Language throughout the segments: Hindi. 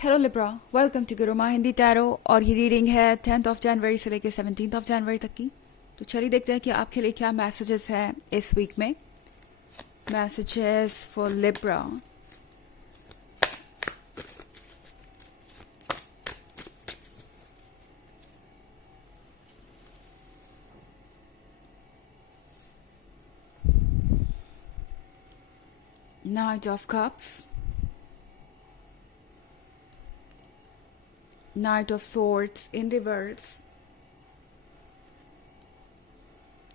Hello Libra, welcome to Guruma Hindi tarot. और ये रीडिंग है 10th ऑफ जनवरी से लेकर 17th ऑफ जनवरी तक की। तो चलिए देखते हैं कि आपके लिए क्या मैसेजेस हैं इस वीक में। Messages for Libra. Night of cups, Knight of Swords in reverse,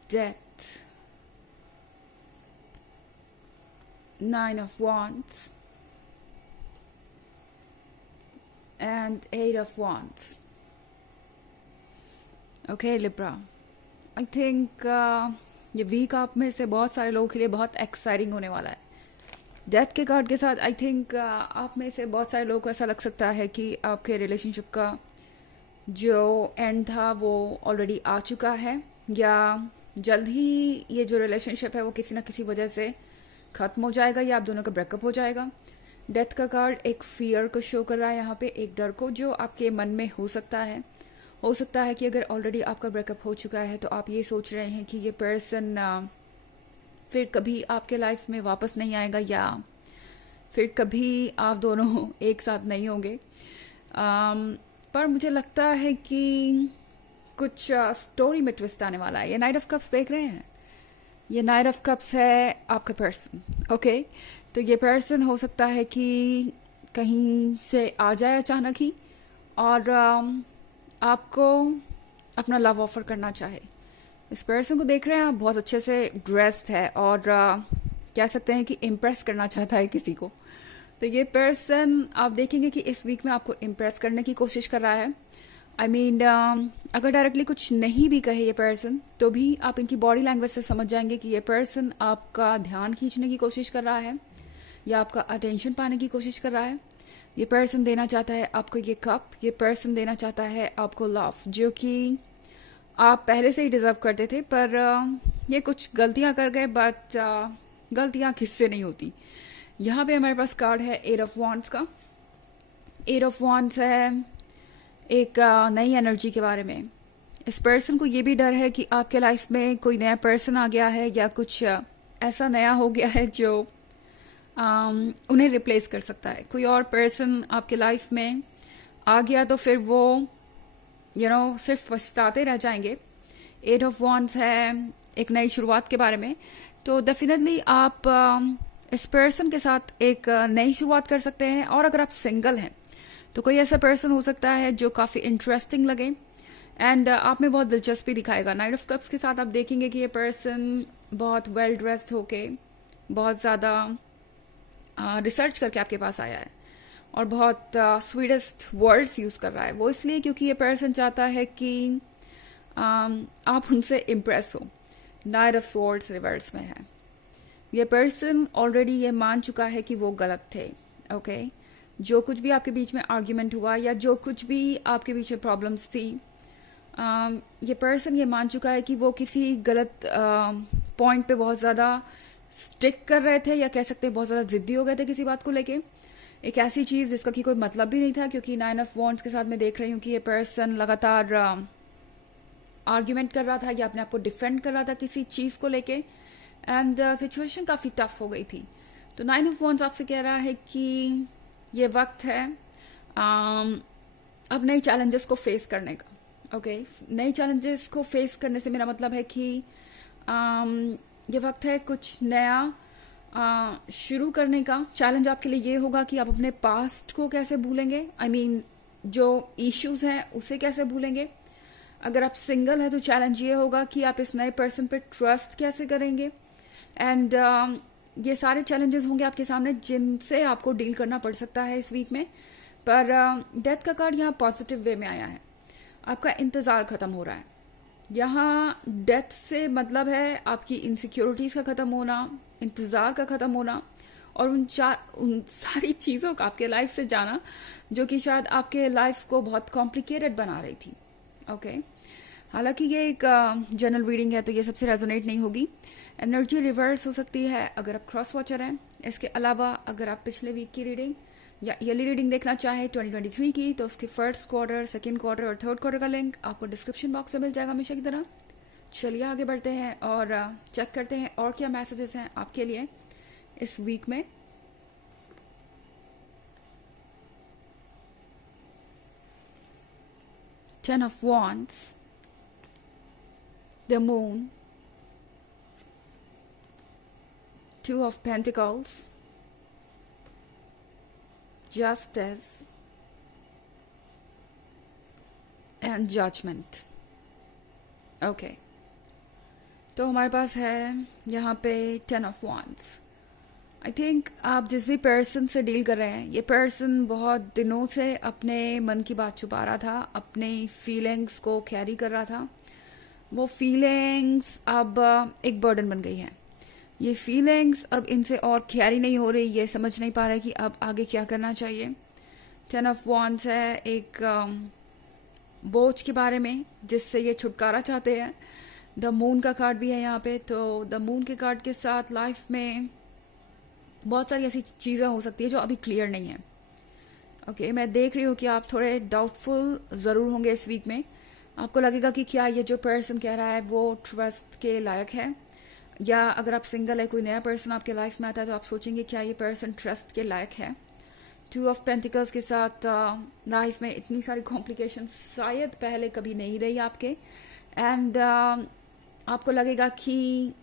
Death, Nine of Wands, and Eight of Wands. Okay, Libra. I think ये वीक आप में से बहुत सारे लोगों के लिए बहुत एक्साइटिंग होने वाला है। डेथ के कार्ड के साथ आई थिंक आप में से बहुत सारे लोगों को ऐसा लग सकता है कि आपके रिलेशनशिप का जो एंड था वो ऑलरेडी आ चुका है, या जल्द ही ये जो रिलेशनशिप है वो किसी ना किसी वजह से ख़त्म हो जाएगा, या आप दोनों का ब्रेकअप हो जाएगा। डेथ का कार्ड एक फियर को शो कर रहा है यहाँ पे, एक डर को जो आपके मन में हो सकता है। हो सकता है कि अगर ऑलरेडी आपका ब्रेकअप हो चुका है तो आप ये सोच रहे हैं कि ये पर्सन फिर कभी आपके लाइफ में वापस नहीं आएगा, या फिर कभी आप दोनों एक साथ नहीं होंगे। पर मुझे लगता है कि कुछ स्टोरी में ट्विस्ट आने वाला है। ये नाइट ऑफ कप्स देख रहे हैं, ये नाइट ऑफ कप्स है आपका पर्सन। ओके, तो ये पर्सन हो सकता है कि कहीं से आ जाए अचानक ही और आपको अपना लव ऑफर करना चाहे। इस पर्सन को देख रहे हैं आप, बहुत अच्छे से ड्रेस्ड है और कह सकते हैं कि इम्प्रेस करना चाहता है किसी को। तो ये पर्सन आप देखेंगे कि इस वीक में आपको इम्प्रेस करने की कोशिश कर रहा है। आई मीन अगर डायरेक्टली कुछ नहीं भी कहे ये पर्सन, तो भी आप इनकी बॉडी लैंग्वेज से समझ जाएंगे कि ये पर्सन आपका ध्यान खींचने की कोशिश कर रहा है या आपका अटेंशन पाने की कोशिश कर रहा है। ये पर्सन देना चाहता है आपको ये कप, ये पर्सन देना चाहता है आपको लव, जो कि आप पहले से ही डिजर्व करते थे, पर ये कुछ गलतियां कर गए। बट गलतियां किससे नहीं होती। यहाँ पे हमारे पास कार्ड है एट ऑफ वॉन्ड्स का। एट ऑफ वॉन्ड्स है एक नई एनर्जी के बारे में। इस पर्सन को ये भी डर है कि आपके लाइफ में कोई नया पर्सन आ गया है, या कुछ ऐसा नया हो गया है जो उन्हें रिप्लेस कर सकता है। कोई और पर्सन आपके लाइफ में आ गया तो फिर वो सिर्फ पछताते रह जाएंगे। एट ऑफ वॉन्ड्स है एक नई शुरुआत के बारे में। तो डेफिनेटली आप इस पर्सन के साथ एक नई शुरुआत कर सकते हैं। और अगर आप सिंगल हैं तो कोई ऐसा पर्सन हो सकता है जो काफ़ी इंटरेस्टिंग लगे एंड आप में बहुत दिलचस्पी दिखाएगा। नाइट ऑफ कप्स के साथ आप देखेंगे कि ये पर्सन बहुत वेल ड्रेस्ड होके, बहुत ज़्यादा रिसर्च करके आपके पास आया है और बहुत स्वीटेस्ट वर्ड्स यूज़ कर रहा है। वो इसलिए क्योंकि ये पर्सन चाहता है कि आप उनसे इम्प्रेस हो। नाइट ऑफ स्वॉर्ड्स रिवर्स में है। ये पर्सन ऑलरेडी ये मान चुका है कि वो गलत थे। ओके, जो कुछ भी आपके बीच में आर्ग्यूमेंट हुआ या जो कुछ भी आपके बीच में प्रॉब्लम्स थी, ये पर्सन ये मान चुका है कि वो किसी गलत पॉइंट पे बहुत ज़्यादा स्टिक कर रहे थे, या कह सकते हैं बहुत ज़्यादा जिद्दी हो गए थे किसी बात को लेके। एक ऐसी चीज़ जिसका कि कोई मतलब भी नहीं था, क्योंकि नाइन ऑफ वॉन्ड्स के साथ मैं देख रही हूँ कि ये पर्सन लगातार आर्ग्यूमेंट कर रहा था या अपने आप को डिफेंड कर रहा था किसी चीज़ को लेके, एंड सिचुएशन काफ़ी टफ हो गई थी। तो नाइन ऑफ वॉन्ड्स आपसे कह रहा है कि ये वक्त है अब नए चैलेंजेस को फेस करने का। ओके, नए चैलेंजेस को फेस करने से मेरा मतलब है कि ये वक्त है कुछ नया शुरू करने का। चैलेंज आपके लिए ये होगा कि आप अपने पास्ट को कैसे भूलेंगे। आई मीन जो इश्यूज हैं उसे कैसे भूलेंगे। अगर आप सिंगल हैं तो चैलेंज ये होगा कि आप इस नए पर्सन पे ट्रस्ट कैसे करेंगे। एंड ये सारे चैलेंजेस होंगे आपके सामने जिनसे आपको डील करना पड़ सकता है इस वीक में। पर डेथ का कार्ड यहाँ पॉजिटिव वे में आया है। आपका इंतज़ार ख़त्म हो रहा है। यहाँ डेथ से मतलब है आपकी इनसिक्योरिटीज़ का ख़त्म होना, इंतज़ार का ख़त्म होना, और उन सारी चीज़ों का आपके लाइफ से जाना जो कि शायद आपके लाइफ को बहुत कॉम्प्लिकेटेड बना रही थी। ओके, हालांकि ये एक जनरल रीडिंग है तो ये सबसे रेजोनेट नहीं होगी। एनर्जी रिवर्स हो सकती है अगर आप क्रॉस वॉचर हैं। इसके अलावा अगर आप पिछले वीक की रीडिंग या ईयरली रीडिंग देखना चाहे 2023 की, तो उसके फर्स्ट क्वार्टर, सेकेंड क्वार्टर और थर्ड क्वार्टर का लिंक आपको डिस्क्रिप्शन बॉक्स में मिल जाएगा हमेशा की तरह। चलिए आगे बढ़ते हैं और चेक करते हैं और क्या मैसेजेस हैं आपके लिए इस वीक में। Ten of Wands, the Moon, Two of Pentacles, Justice, and Judgment. Okay. तो हमारे पास है यहाँ पे 10 of Wands. आई थिंक आप जिस भी पर्सन से डील कर रहे हैं, ये पर्सन बहुत दिनों से अपने मन की बात छुपा रहा था, अपने फीलिंग्स को कैरी कर रहा था। वो फीलिंग्स अब एक बर्डन बन गई हैं। ये फीलिंग्स अब इनसे और कैरी नहीं हो रही, ये समझ नहीं पा रहे कि अब आगे क्या करना चाहिए। 10 ऑफ वॉन्ड्स है एक बोझ के बारे में जिससे ये छुटकारा चाहते हैं। द मून का कार्ड भी है यहाँ पे, तो द मून के कार्ड के साथ लाइफ में बहुत सारी ऐसी चीज़ें हो सकती है जो अभी क्लियर नहीं है। ओके, मैं देख रही हूँ कि आप थोड़े डाउटफुल ज़रूर होंगे इस वीक में। आपको लगेगा कि क्या ये जो पर्सन कह रहा है वो ट्रस्ट के लायक है, या अगर आप सिंगल है, कोई नया पर्सन आपके लाइफ में आता है तो आप सोचेंगे क्या ये पर्सन ट्रस्ट के लायक है। 2 ऑफ पेंटिकल्स के साथ लाइफ में इतनी सारी कॉम्प्लिकेशन शायद पहले कभी नहीं रही आपके, एंड आपको लगेगा कि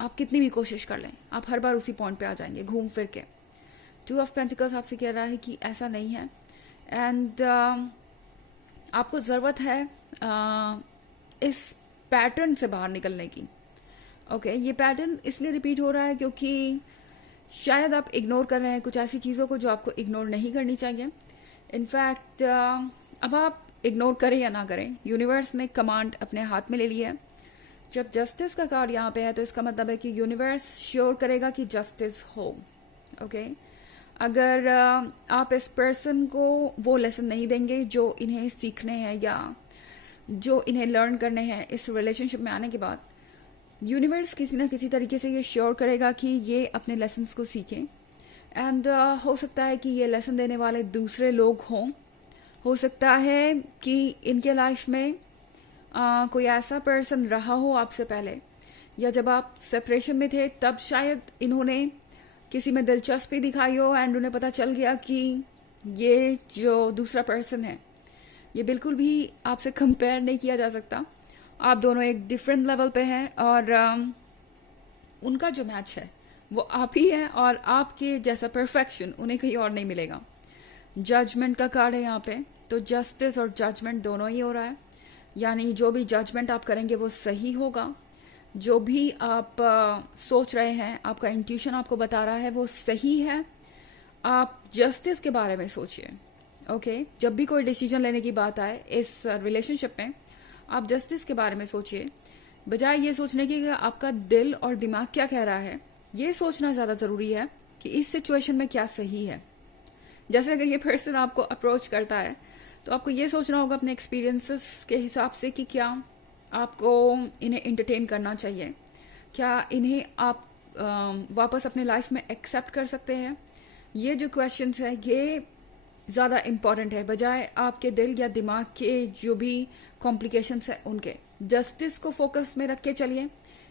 आप कितनी भी कोशिश कर लें आप हर बार उसी पॉइंट पे आ जाएंगे घूम फिर के। 2 ऑफ पेंटिकल्स आपसे कह रहा है कि ऐसा नहीं है, एंड आपको ज़रूरत है इस पैटर्न से बाहर निकलने की। ओके, ये पैटर्न इसलिए रिपीट हो रहा है क्योंकि शायद आप इग्नोर कर रहे हैं कुछ ऐसी चीज़ों को जो आपको इग्नोर नहीं करनी चाहिए। इनफैक्ट अब आप इग्नोर करें या ना करें, यूनिवर्स ने कमांड अपने हाथ में ले ली है। जब जस्टिस का कार्ड यहाँ पे है तो इसका मतलब है कि यूनिवर्स श्योर करेगा कि जस्टिस हो। ओके, अगर आप इस पर्सन को वो लेसन नहीं देंगे जो इन्हें सीखने हैं या जो इन्हें लर्न करने हैं इस रिलेशनशिप में आने के बाद, यूनिवर्स किसी ना किसी तरीके से ये श्योर करेगा कि ये अपने लेसन्स को सीखें। एंड हो सकता है कि ये लेसन देने वाले दूसरे लोग हों, हो सकता है कि इनके लाइफ में कोई ऐसा पर्सन रहा हो आपसे पहले, या जब आप सेपरेशन में थे तब शायद इन्होंने किसी में दिलचस्पी दिखाई हो एंड उन्हें पता चल गया कि ये जो दूसरा पर्सन है ये बिल्कुल भी आपसे कंपेयर नहीं किया जा सकता। आप दोनों एक डिफरेंट लेवल पे हैं और उनका जो मैच है वो आप ही हैं, और आपके जैसा परफेक्शन उन्हें कहीं और नहीं मिलेगा। जजमेंट का कार्ड है यहाँ पे, तो जस्टिस और जजमेंट दोनों ही हो रहा है, यानी जो भी जजमेंट आप करेंगे वो सही होगा। जो भी आप सोच रहे हैं, आपका इंट्यूशन आपको बता रहा है वो सही है। आप जस्टिस के बारे में सोचिए। ओके, जब भी कोई डिसीजन लेने की बात आए इस रिलेशनशिप में, आप जस्टिस के बारे में सोचिए, बजाय ये सोचने की कि आपका दिल और दिमाग क्या कह रहा है। ये सोचना ज़्यादा ज़रूरी है कि इस सिचुएशन में क्या सही है। जैसे अगर ये पर्सन आपको अप्रोच करता है तो आपको ये सोचना होगा अपने एक्सपीरियंसेस के हिसाब से कि क्या आपको इन्हें एंटरटेन करना चाहिए, क्या इन्हें आप वापस अपने लाइफ में एक्सेप्ट कर सकते हैं। ये जो क्वेश्चंस है ये ज़्यादा इम्पॉर्टेंट है बजाय आपके दिल या दिमाग के जो भी कॉम्प्लिकेशंस है उनके। जस्टिस को फोकस में रख के चलिए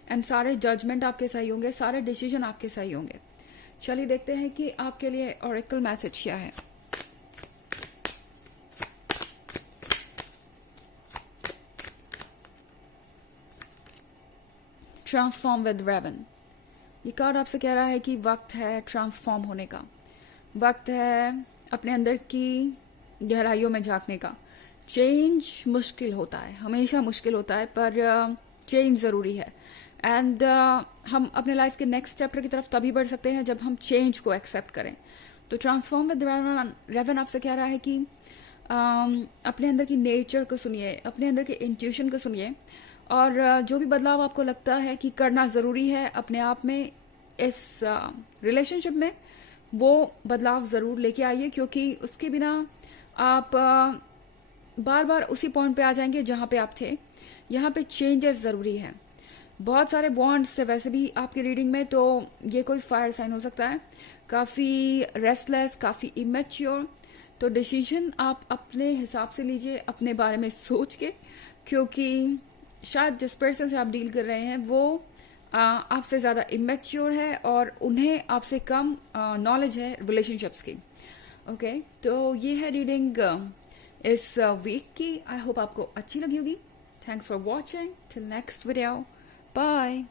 एंड सारे जजमेंट आपके सही होंगे, सारे डिसीजन आपके सही होंगे। चलिए देखते हैं कि आपके लिए ऑरेकल मैसेज क्या है। Transform with raven. ये कार्ड आपसे कह रहा है कि वक्त है ट्रांसफॉर्म होने का, वक्त है अपने अंदर की गहराइयों में झांकने का। चेंज मुश्किल होता है, हमेशा मुश्किल होता है, पर चेंज ज़रूरी है। एंड हम अपने लाइफ के नेक्स्ट चैप्टर की तरफ तभी बढ़ सकते हैं जब हम चेंज को एक्सेप्ट करें। तो ट्रांसफॉर्म विद रेवन आपसे कह रहा है कि अपने अंदर की नेचर को सुनिए, अपने अंदर के इंट्यूशन को सुनिए, और जो भी बदलाव आपको लगता है कि करना ज़रूरी है अपने आप में इस रिलेशनशिप में, वो बदलाव ज़रूर लेके आइए, क्योंकि उसके बिना आप बार बार उसी पॉइंट पे आ जाएंगे जहाँ पे आप थे। यहाँ पे चेंजेस ज़रूरी है। बहुत सारे बॉन्ड्स से वैसे भी आपकी रीडिंग में, तो ये कोई फायर साइन हो सकता है, काफ़ी रेस्टलेस, काफ़ी इमेच्योर। तो डिसीजन आप अपने हिसाब से लीजिए, अपने बारे में सोच के, क्योंकि शायद जिस पर्सन से आप डील कर रहे हैं वो आपसे ज़्यादा इमेच्योर है और उन्हें आपसे कम नॉलेज है रिलेशनशिप्स की। ओके, तो ये है रीडिंग इस वीक की। आई होप आपको अच्छी लगी होगी। Thanks for watching, till next video, bye.